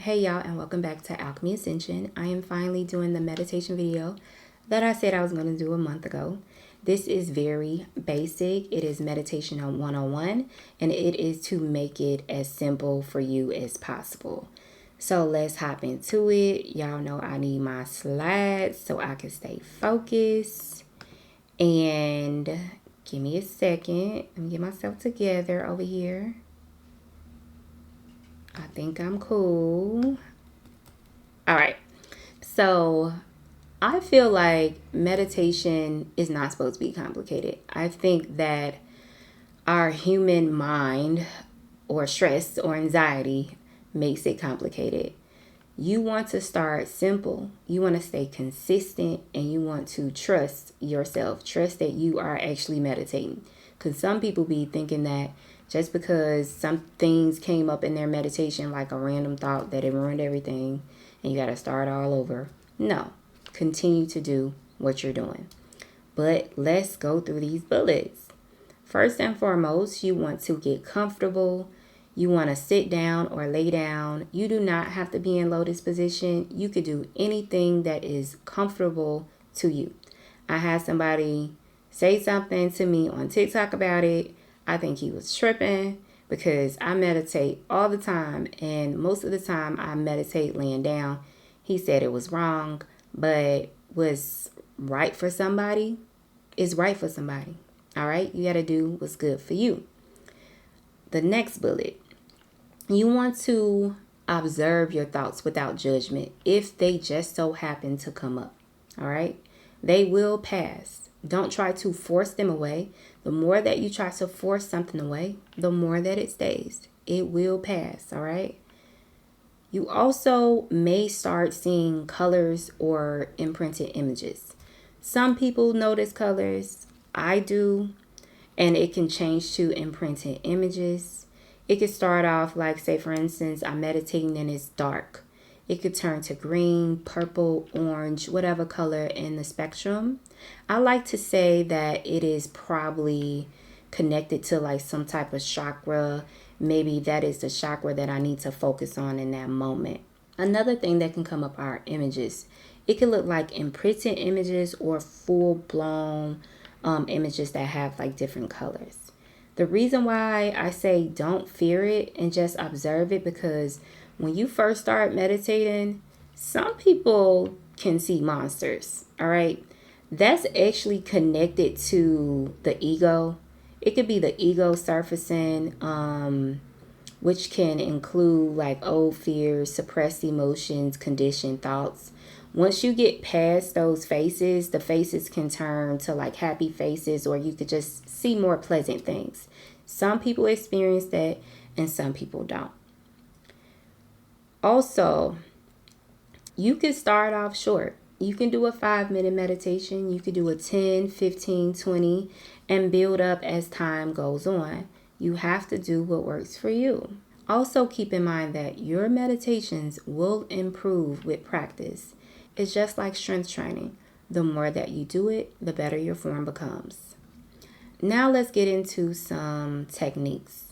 Hey y'all, and welcome back to Alchemy Ascension. I am finally doing the meditation video that I said I was going to do a month ago. This is very basic. It is meditation on 101, and it is to make it as simple for you as possible. So let's hop into it. Y'all know I need my slides so I can stay focused. And give me a second. Let me get myself together over here. I think I'm cool. All right. So I feel like meditation is not supposed to be complicated. I think that our human mind or stress or anxiety makes it complicated. You want to start simple. You want to stay consistent and you want to trust yourself. Trust that you are actually meditating. Because some people be thinking that just because some things came up in their meditation, like a random thought, that it ruined everything and you got to start all over. No, continue to do what you're doing. But let's go through these bullets. First and foremost, you want to get comfortable. You want to sit down or lay down. You do not have to be in lotus position. You could do anything that is comfortable to you. I had somebody say something to me on TikTok about it. I think he was tripping because I meditate all the time, and most of the time I meditate laying down. He said it was wrong, but was right for somebody is right for somebody. All right, you got to do what's good for you. The next bullet, you want to observe your thoughts without judgment if they just so happen to come up. All right, they will pass. Don't try to force them away. The more that you try to force something away, the more that it stays. It will pass, all right? You also may start seeing colors or imprinted images. Some people notice colors. I do. And it can change to imprinted images. It could start off like, say, for instance, I'm meditating and it's dark. It could turn to green, purple, orange, whatever color in the spectrum. I like to say that it is probably connected to like some type of chakra. Maybe that is the chakra that I need to focus on in that moment. Another thing that can come up are images. It can look like imprinted images or full-blown images that have like different colors. The reason why I say don't fear it and just observe it, because when you first start meditating, some people can see monsters, all right? That's actually connected to the ego. It could be the ego surfacing, which can include like old fears, suppressed emotions, conditioned thoughts. Once you get past those faces, the faces can turn to like happy faces, or you could just see more pleasant things. Some people experience that and some people don't. Also, you can start off short. You can do a 5-minute meditation. You could do a 10, 15, 20, and build up as time goes on. You have to do what works for you. Also, keep in mind that your meditations will improve with practice. It's just like strength training. The more that you do it, the better your form becomes. Now let's get into some techniques.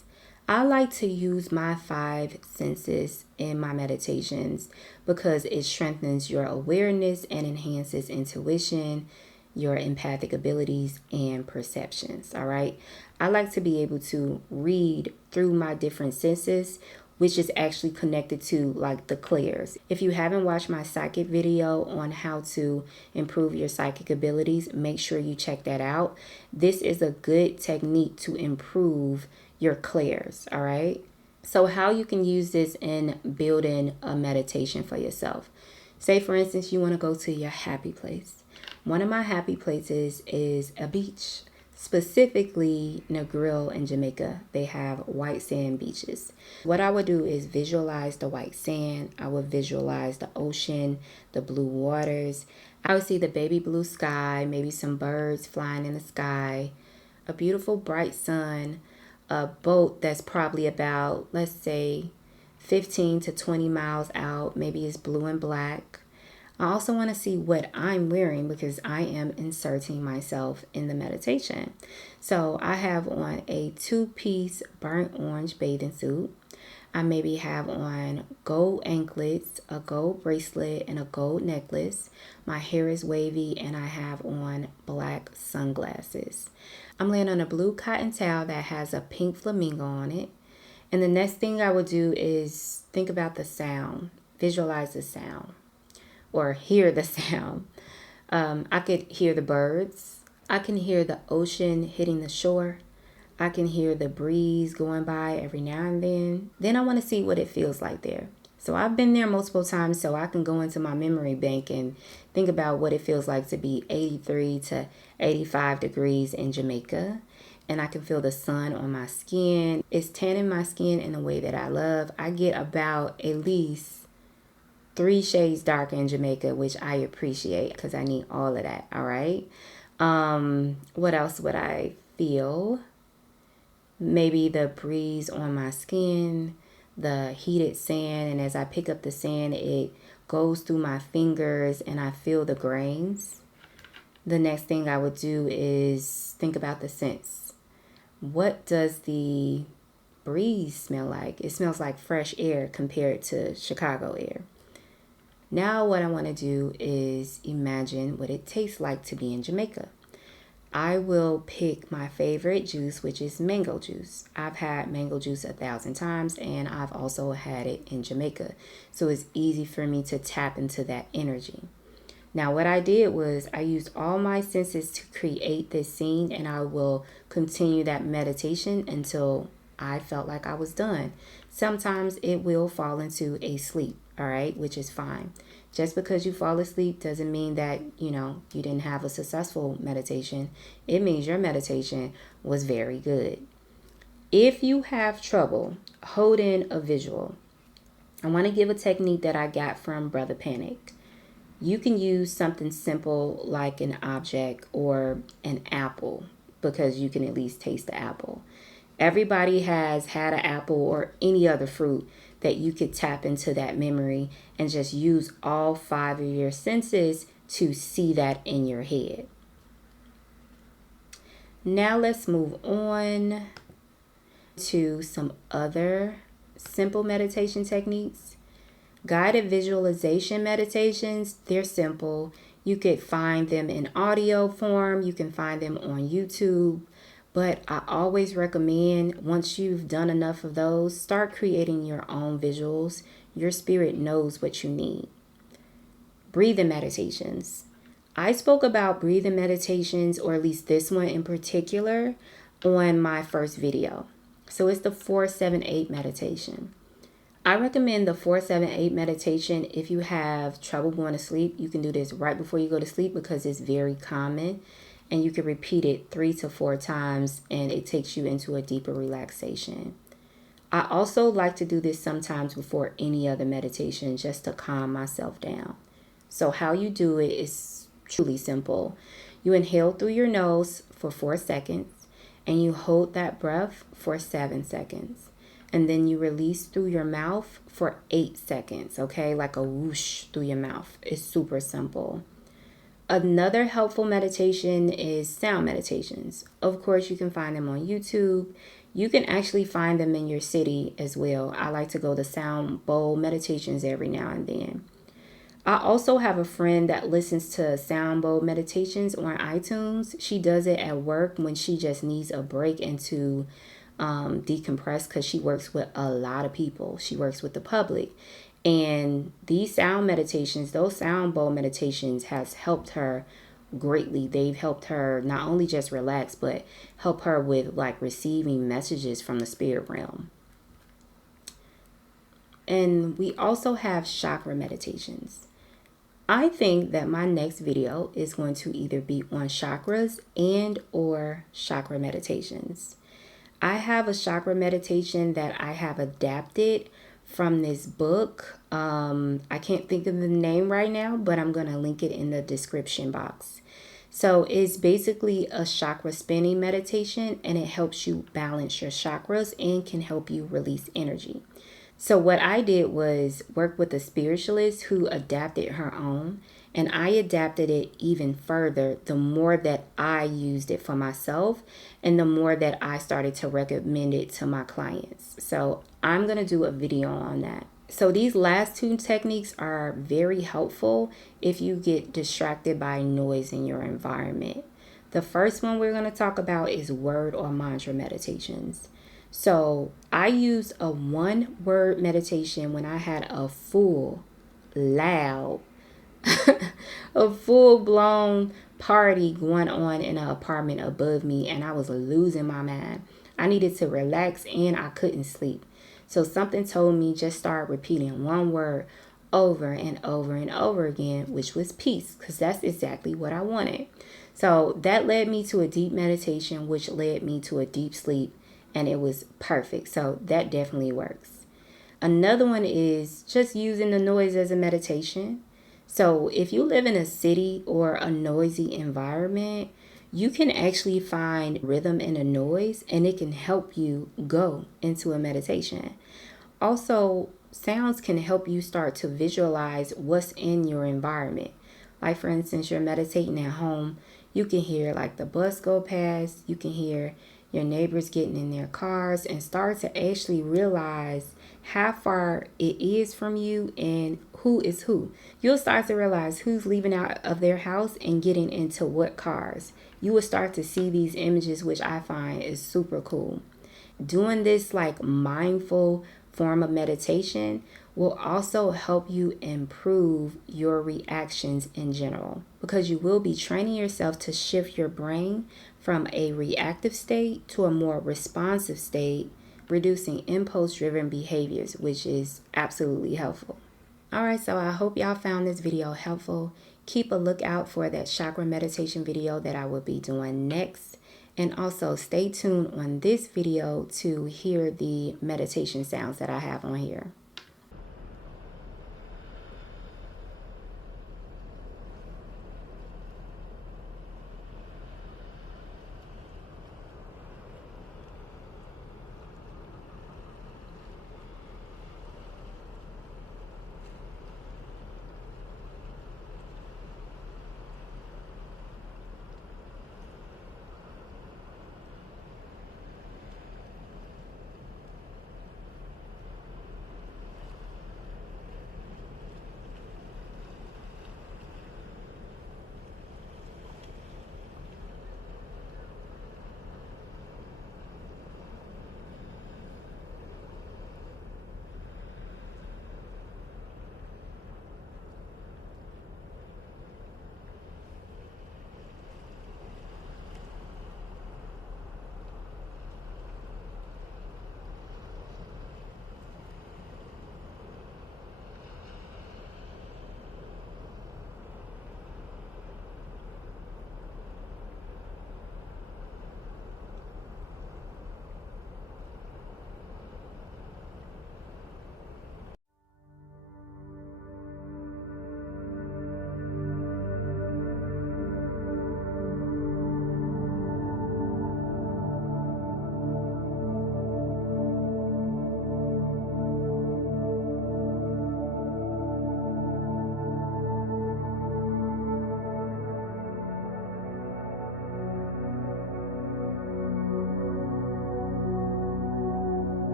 I like to use my 5 senses in my meditations because it strengthens your awareness and enhances intuition, your empathic abilities, and perceptions. All right. I like to be able to read through my different senses, which is actually connected to like the clairs. If you haven't watched my psychic video on how to improve your psychic abilities, make sure you check that out. This is a good technique to improve your clairs, all right? So how you can use this in building a meditation for yourself. Say, for instance, you want to go to your happy place. One of my happy places is a beach. Specifically, Negril in Jamaica, they have white sand beaches. What I would do is visualize the white sand. I would visualize the ocean, the blue waters. I would see the baby blue sky, maybe some birds flying in the sky, a beautiful bright sun, a boat that's probably about, let's say, 15 to 20 miles out. Maybe it's blue and black. I also want to see what I'm wearing because I am inserting myself in the meditation. So I have on a 2-piece burnt orange bathing suit. I maybe have on gold anklets, a gold bracelet, and a gold necklace. My hair is wavy and I have on black sunglasses. I'm laying on a blue cotton towel that has a pink flamingo on it. And the next thing I would do is think about the sound, visualize the sound, or hear the sound. I could hear the birds. I can hear the ocean hitting the shore. I can hear the breeze going by every now and then. Then I want to see what it feels like there. So I've been there multiple times, so I can go into my memory bank and think about what it feels like to be 83 to 85 degrees in Jamaica. And I can feel the sun on my skin. It's tanning my skin in a way that I love. I get about at least 3 shades darker in Jamaica, which I appreciate because I need all of that. All right. What else would I feel? Maybe the breeze on my skin, the heated sand, and as I pick up the sand, it goes through my fingers and I feel the grains. The next thing I would do is think about the scents. What does the breeze smell like? It smells like fresh air compared to Chicago air. Now what I want to do is imagine what it tastes like to be in Jamaica. I will pick my favorite juice, which is mango juice. I've had mango juice 1,000 times and I've also had it in Jamaica. So it's easy for me to tap into that energy. Now what I did was I used all my senses to create this scene, and I will continue that meditation until I felt like I was done. Sometimes it will fall into a sleep, all right, which is fine. Just because you fall asleep doesn't mean that, you didn't have a successful meditation. It means your meditation was very good. If you have trouble holding a visual, I want to give a technique that I got from Brother Panic. You can use something simple like an object or an apple, because you can at least taste the apple. Everybody has had an apple or any other fruit that you could tap into that memory and just use all 5 of your senses to see that in your head. Now let's move on to some other simple meditation techniques. Guided visualization meditations, they're simple. You could find them in audio form. You can find them on YouTube. But I always recommend, once you've done enough of those, start creating your own visuals. Your spirit knows what you need. Breathing meditations. I spoke about breathing meditations, or at least this one in particular, on my first video. So it's the 4-7-8 meditation. I recommend the 4-7-8 meditation if you have trouble going to sleep. You can do this right before you go to sleep because it's very common. And you can repeat it 3 to 4 times and it takes you into a deeper relaxation. I also like to do this sometimes before any other meditation just to calm myself down. So how you do it is truly simple. You inhale through your nose for 4 seconds and you hold that breath for 7 seconds. And then you release through your mouth for 8 seconds, okay? Like a whoosh through your mouth. It's super simple. Another helpful meditation is sound meditations. Of course, you can find them on YouTube. You can actually find them in your city as well. I like to go to sound bowl meditations every now and then. I also have a friend that listens to sound bowl meditations on iTunes. She does it at work when she just needs a break and to decompress, because she works with a lot of people. She works with the public. And these sound meditations, those sound bowl meditations, has helped her greatly. They've helped her not only just relax, but help her with like receiving messages from the spirit realm. And we also have chakra meditations. I think that my next video is going to either be on chakras and or chakra meditations. I have a chakra meditation that I have adapted from this book. I can't think of the name right now, but I'm going to link it in the description box. So it's basically a chakra spinning meditation, and it helps you balance your chakras and can help you release energy. So what I did was work with a spiritualist who adapted her own, And I adapted it even further the more that I used it for myself and the more that I started to recommend it to my clients. So I'm going to do a video on that. So these last two techniques are very helpful if you get distracted by noise in your environment. The first one we're going to talk about is word or mantra meditations. So I used a 1-word meditation when I had a full, loud, a full-blown party going on in an apartment above me, and I was losing my mind. I needed to relax and I couldn't sleep. So something told me just start repeating one word over and over and over again, which was peace, because that's exactly what I wanted. So that led me to a deep meditation, which led me to a deep sleep, and it was perfect. So that definitely works. Another one is just using the noise as a meditation. So if you live in a city or a noisy environment, you can actually find rhythm in the noise, and it can help you go into a meditation. Also, sounds can help you start to visualize what's in your environment. Like for instance, you're meditating at home, you can hear like the bus go past, you can hear your neighbors getting in their cars, and start to actually realize how far it is from you and who is who. You'll start to realize who's leaving out of their house and getting into what cars. You will start to see these images, which I find is super cool. Doing this like mindful form of meditation will also help you improve your reactions in general, because you will be training yourself to shift your brain from a reactive state to a more responsive state, reducing impulse-driven behaviors, which is absolutely helpful. All right, so I hope y'all found this video helpful. Keep a lookout for that chakra meditation video that I will be doing next. And also stay tuned on this video to hear the meditation sounds that I have on here.